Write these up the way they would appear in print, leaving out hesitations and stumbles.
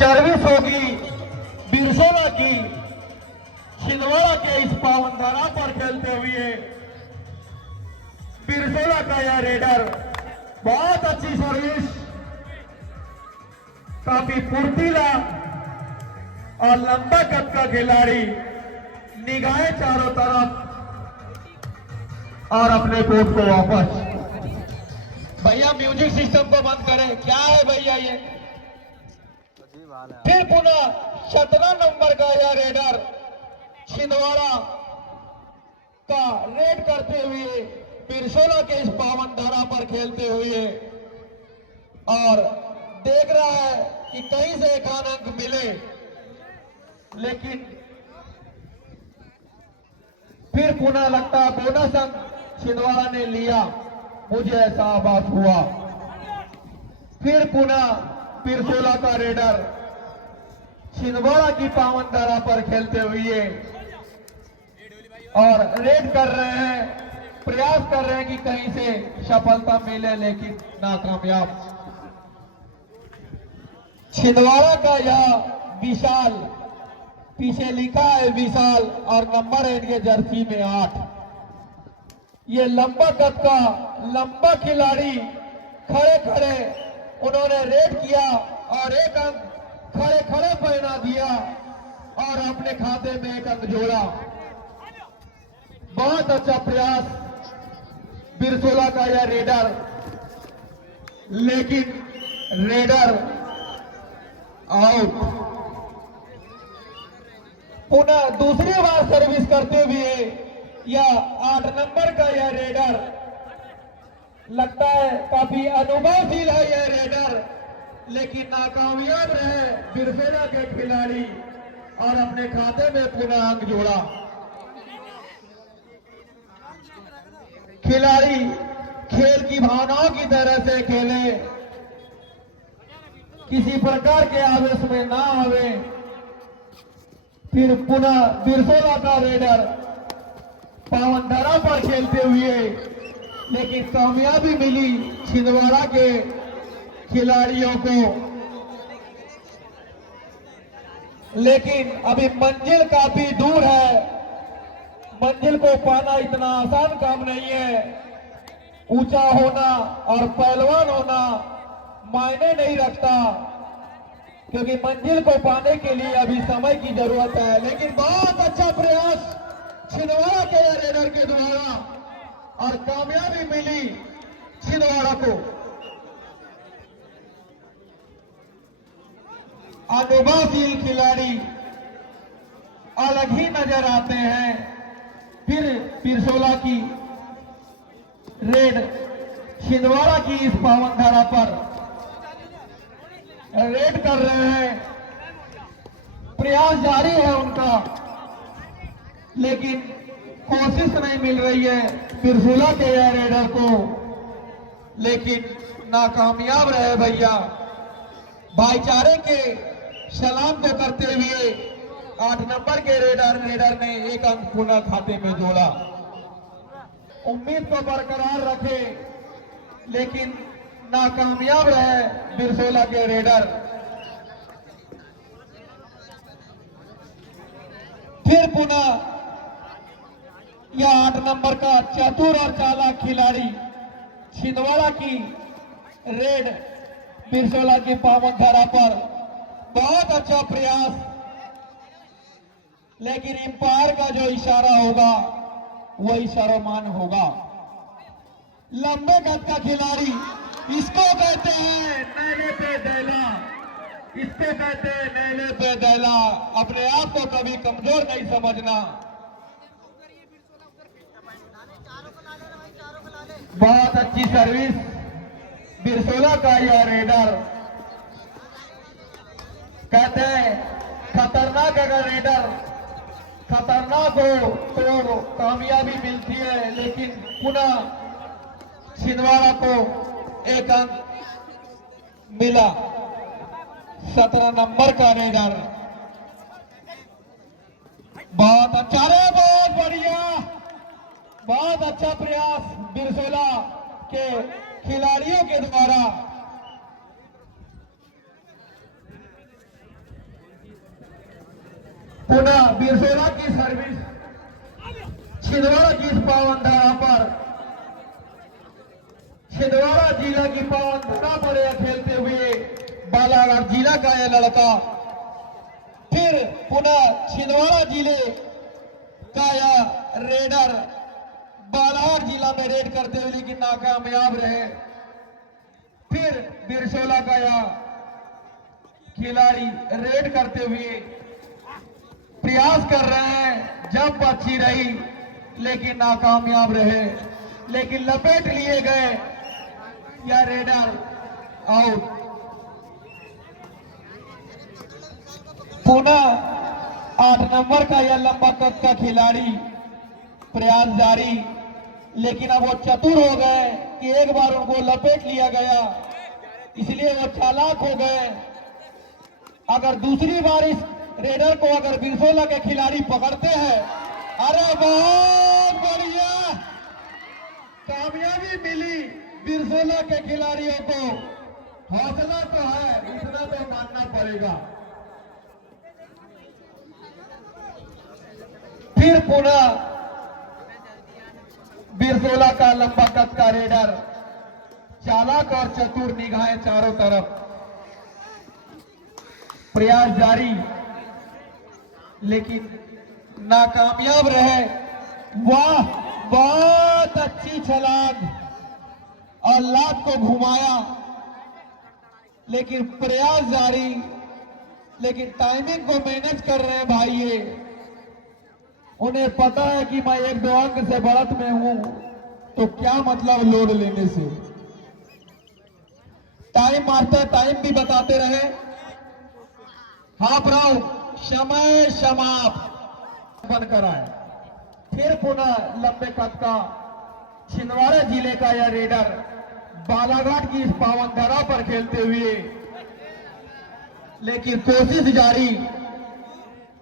Service होगी बिरसोला की छिंदवाड़ा के इस पावन धरा पर खेलते हुए बिरसोला का यह रेडर बहुत अच्छी सर्विस, काफी फुर्तीला और लंबा कद का खिलाड़ी, निगाहें चारों तरफ और अपने कोर्ट को वापस। भैया म्यूजिक सिस्टम को बंद करें, क्या है भैया ये। फिर पुनः 17 नंबर का यह रेडर छिंदवाड़ा का रेड करते हुए बिरसोला के इस पावन धारा पर खेलते हुए और देख रहा है कि कहीं से एक अंक मिले, लेकिन फिर पुनः लगता है बोनस अंक छिंदवाड़ा ने लिया, मुझे ऐसा आभास हुआ। फिर पुनः बिरसोला का रेडर छिंदवाड़ा की पावन धारा पर खेलते हुए और रेड कर रहे हैं, प्रयास कर रहे हैं कि कहीं से सफलता मिले, लेकिन नाकामयाब। छिंदवाड़ा का यह विशाल, पीछे लिखा है विशाल और नंबर है इनके जर्सी में 8। ये लंबा कद का लंबा खिलाड़ी खड़े खड़े उन्होंने रेड किया और एक अंक खड़े खड़े पहना दिया और अपने खाते में एक अंक जोड़ा। बहुत अच्छा प्रयास बिरसोला का यह रेडर, लेकिन रेडर आउट। पुनः दूसरी बार सर्विस करते हुए यह 8 नंबर का यह रेडर, लगता है काफी अनुभवशील है यह रेडर, लेकिन नाकामयाब रहे बिरसोला के खिलाड़ी और अपने खाते में पुनः अंक जोड़ा। खिलाड़ी खेल की भावनाओं की तरह से खेले, किसी प्रकार के आवेश में ना आवे। फिर पुनः बिरसोला का रेडर पावन धरा पर खेलते हुए, लेकिन कामयाबी मिली छिंदवाड़ा के खिलाड़ियों को, लेकिन अभी मंजिल काफी दूर है। मंजिल को पाना इतना आसान काम नहीं है। ऊंचा होना और पहलवान होना मायने नहीं रखता, क्योंकि मंजिल को पाने के लिए अभी समय की जरूरत है। लेकिन बहुत अच्छा प्रयास छिंदवाड़ा के रेडर के द्वारा और कामयाबी मिली छिंदवाड़ा को। अनुभवशील खिलाड़ी अलग ही नजर आते हैं। फिर बिरसोला की रेड छिंदवाड़ा की इस पावन धारा पर रेड कर रहे हैं, प्रयास जारी है उनका, लेकिन कोशिश नहीं मिल रही है बिरसोला के यह रेडर को, लेकिन नाकामयाब रहे भैया। भाईचारे के सलाम को करते हुए 8 नंबर के रेडर ने एक अंक पुनः खाते में जोड़ा। उम्मीद को बरकरार रखे, लेकिन नाकामयाब रहे बिरसोला के रेडर। फिर पुनः यह 8 नंबर का चतुर और चालाक खिलाड़ी छिंदवाड़ा की रेड बिरसोला की पावन धारा पर, बहुत अच्छा प्रयास, लेकिन अंपायर का जो इशारा होगा वह इशारा मान होगा। लंबे कद का खिलाड़ी, इसको कहते हैं नैले पे दैला, इसको कहते हैं नैले पे दैला। अपने आप को कभी कमजोर नहीं समझना। बहुत अच्छी सर्विस बिरसोला का यह रेडर, कहते हैं खतरनाक अगर रेडर खतरनाक हो तो कामयाबी मिलती है, लेकिन पुनः छिंदवाड़ा को एक अंक मिला। 17 नंबर का रेडर, बहुत अच्छा रे, बहुत बढ़िया, बहुत अच्छा प्रयास बिरसोला के खिलाड़ियों के द्वारा। पुनः बिरसोला की सर्विस छिंदवाड़ा की इस पावन धारा पर, छिंदवाड़ा जिला की पावन धारा पर यह खेलते हुए बालाघाट जिला का यह लड़का फिर पुनः छिंदवाड़ा जिले का यह रेडर बालाघाट जिला में रेड करते हुए लेकिन नाकामयाब रहे। फिर बिरसोला का यह खिलाड़ी रेड करते हुए प्रयास कर रहे हैं, जब अच्छी रही लेकिन नाकामयाब रहे, लेकिन लपेट लिए गए या रेडर आउट। पुनः 8 नंबर का यह लंबा कद का खिलाड़ी प्रयास जारी, लेकिन अब वो चतुर हो गए कि एक बार उनको लपेट लिया गया, इसलिए वो चालाक हो गए। अगर दूसरी बार इस रेडर को अगर बिरसोला के खिलाड़ी पकड़ते हैं, अरे बहुत बढ़िया कामयाबी मिली बिरसोला के खिलाड़ियों को। हौसला तो है, इतना तो मानना पड़ेगा। फिर पुनः बिरसोला का लंबा कद का रेडर चालाक और चतुर, निगाहें चारों तरफ, प्रयास जारी लेकिन नाकामयाब रहे। वाह, बहुत अच्छी छलांग और लात को घुमाया, लेकिन प्रयास जारी, लेकिन टाइमिंग को मैनेज कर रहे हैं भाई ये। उन्हें पता है कि मैं 1-2 अंक से बढ़त में हूं, तो क्या मतलब लोड लेने से। टाइम मास्टर टाइम भी बताते रहे। हाफ राउंड समय समाप्त बनकर आए। फिर पुनः लंबे कद का छिंदवाड़ा जिले का यह रेडर बालाघाट की इस पावन धरा पर खेलते हुए, लेकिन कोशिश जारी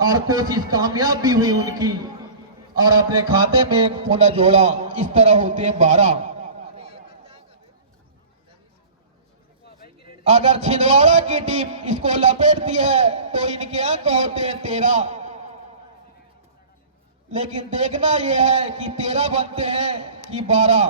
और कोशिश कामयाब भी हुई उनकी, और अपने खाते में पुनः जोड़ा। इस तरह होते हैं 12। अगर छिंदवाड़ा की टीम इसको लपेटती है तो इनके अंक होते हैं 13, लेकिन देखना यह है कि 13 बनते हैं कि 12।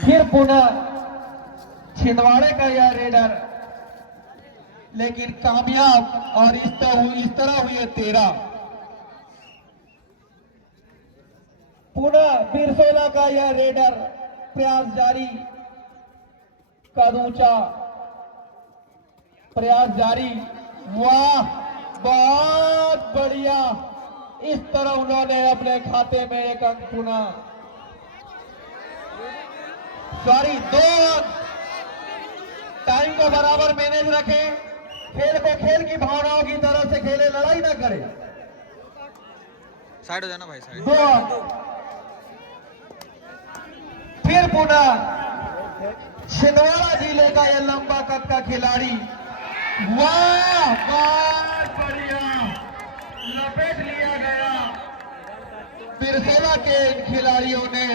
फिर पुनः छिंदवाड़े का यह रेडर लेकिन कामयाब, और इस तरह हुए 13। पुनः बिरसोला का यह रेडर प्रयास जारी, कद ऊंचा, प्रयास जारी। वाह, बहुत बढ़िया, इस तरह उन्होंने अपने खाते में एक अंक पुनः, सॉरी 2 अंक। टाइम को बराबर मैनेज रखें, खेल को खेल की भावनाओं की तरह से खेले, लड़ाई ना करें। साइड हो जाना भाई, साइड। 2 अंक। फिर पुनः छिंदवाड़ा जिले का यह लंबा कद का खिलाड़ी, वाह, बहुत बढ़िया, लपेट लिया गया बिरसोला के इन खिलाड़ियों ने।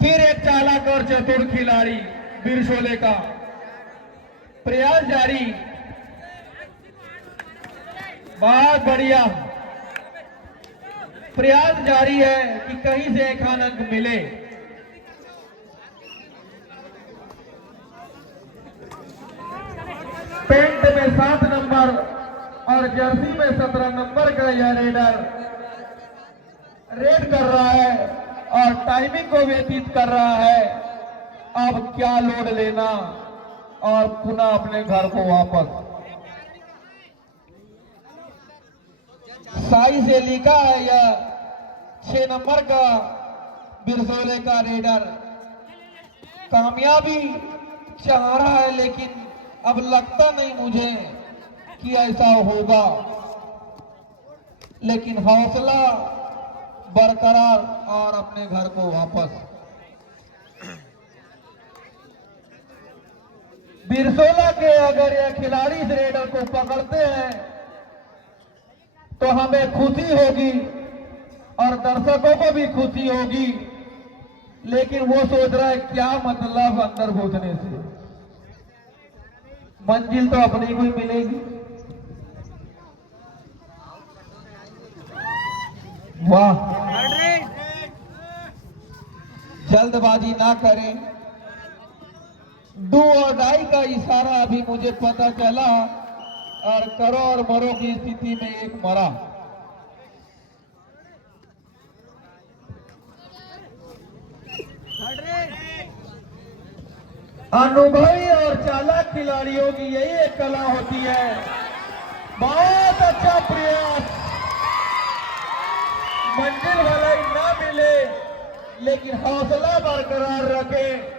फिर एक चालाक और चतुर खिलाड़ी बिरसोले का, प्रयास जारी, बहुत बढ़िया, प्रयास जारी है कि कहीं से एक अंक मिले। पेंट में 7 नंबर और जर्सी में 17 नंबर का यह रेडर रेड कर रहा है और टाइमिंग को व्यतीत कर रहा है। अब क्या लोड लेना और पुनः अपने घर को वापस। साई से लिखा है यह 6 नंबर का बिरसोले का रेडर कामयाबी चाह रहा है, लेकिन अब लगता नहीं मुझे कि ऐसा होगा, लेकिन हौसला बरकरार और अपने घर को वापस। बिरसोला के अगर यह खिलाड़ी इस रेडर को पकड़ते हैं तो हमें खुशी होगी और दर्शकों को भी खुशी होगी, लेकिन वो सोच रहा है क्या मतलब अंदर घुसने से, मंजिल तो अपनी को ही मिलेगी। वाह, जल्दबाजी ना करें, डू और डाई का इशारा अभी मुझे पता चला और करो और मरो की स्थिति में एक मरा। अनुभवी और चालाक खिलाड़ियों की यही एक कला होती है। बहुत अच्छा प्रयास, मंजिल भले ना मिले लेकिन हौसला बरकरार रखें।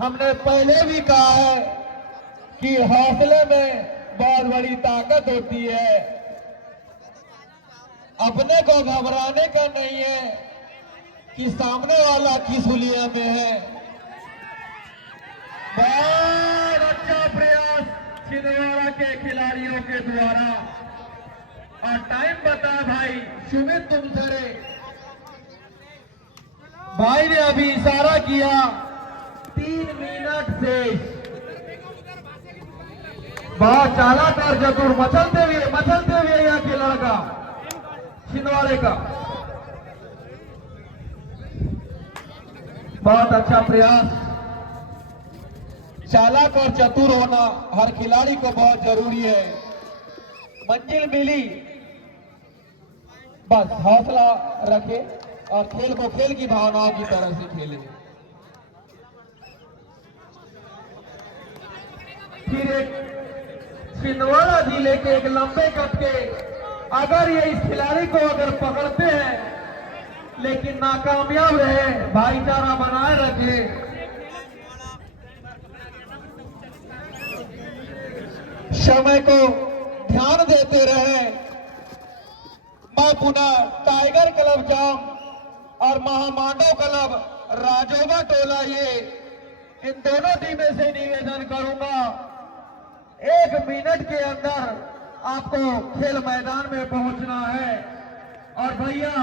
हमने पहले भी कहा है कि हौसले में बहुत बड़ी ताकत होती है। अपने को घबराने का नहीं है कि सामने वाला किस हुलिया में है। बहुत अच्छा प्रयास छिंदवाड़ा के खिलाड़ियों के द्वारा। और टाइम बता भाई सुमित तुमसरे भाई ने अभी इशारा किया 3 मिनट से। बहुत चालाक और चतुर, मचलते हुए यह खिलड़का छिंदवाड़े का। बहुत अच्छा प्रयास। चालाक और चतुर होना हर खिलाड़ी को बहुत जरूरी है। मंजिल मिली, बस हौसला रखे और खेल को खेल की भावनाओं की तरह से खेले। फिर एक छिंदवाड़ा जिले के एक लंबे कद के, अगर ये इस खिलाड़ी को अगर पकड़ते हैं लेकिन नाकामयाब रहे, भाईचारा बनाए रखे, समय को ध्यान देते रहे। मैं पुनः टाइगर क्लब जाम और महामांडव क्लब राजोबा टोला ये इन दोनों टीमें से निवेदन करूंगा, 1 मिनट के अंदर आपको खेल मैदान में पहुंचना है। और भैया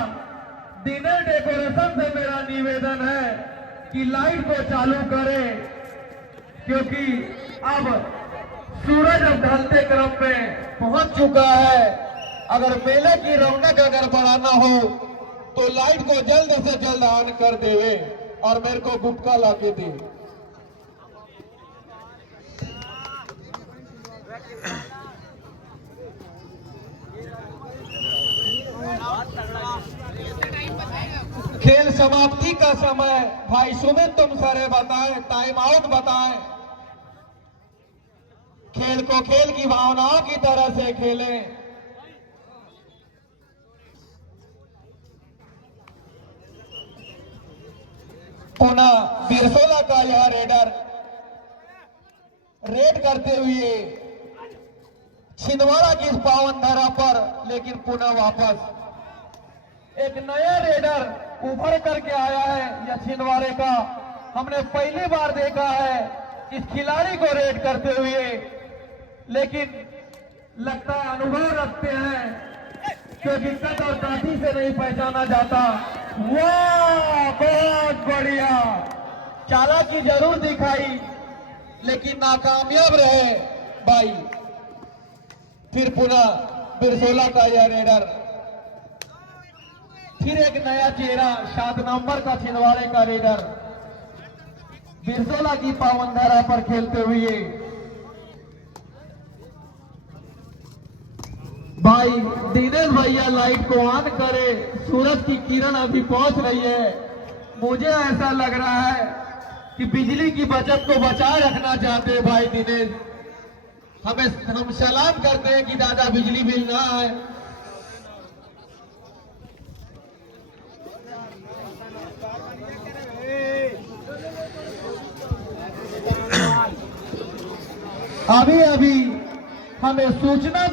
डिनर डेकोरेशन से मेरा निवेदन है कि लाइट को चालू करें, क्योंकि अब सूरज अब ढलते क्रम में पहुंच चुका है। अगर मेले की रौनक अगर बढ़ाना हो तो लाइट को जल्द से जल्द ऑन कर देवे और मेरे को गुटका लाके दे। खेल समाप्ति का समय भाई सुमित तुम सारे बताएं, टाइम आउट बताएं। खेल को खेल की भावनाओं की तरह से खेलें। पुनः बिरसोला का यह रेडर रेड करते हुए छिंदवाड़ा की इस पावन धरा पर, लेकिन पुनः वापस एक नया रेडर उभर करके आया है। यह छिंदवाड़े का हमने पहली बार देखा है इस खिलाड़ी को रेड करते हुए, लेकिन लगता है अनुभव रखते हैं क्योंकि कद और काठी से नहीं पहचाना जाता। वाह, बहुत बढ़िया, चालाकी जरूर दिखाई लेकिन नाकामयाब रहे भाई। फिर पुनः बिरसोला का यह रेडर, फिर एक नया चेहरा 7 नंबर का छिंदवाड़े का रेडर बिरसोला की पावन धरा पर खेलते हुए। भाई दिनेश भैया लाइट को ऑन करे, सूरज की किरण अभी पहुंच रही है। मुझे ऐसा लग रहा है कि बिजली की बचत को बचाए रखना चाहते हैं भाई दिनेश। हम सलाम करते हैं कि दादा बिजली बिल ना आए। अभी हमें सूचना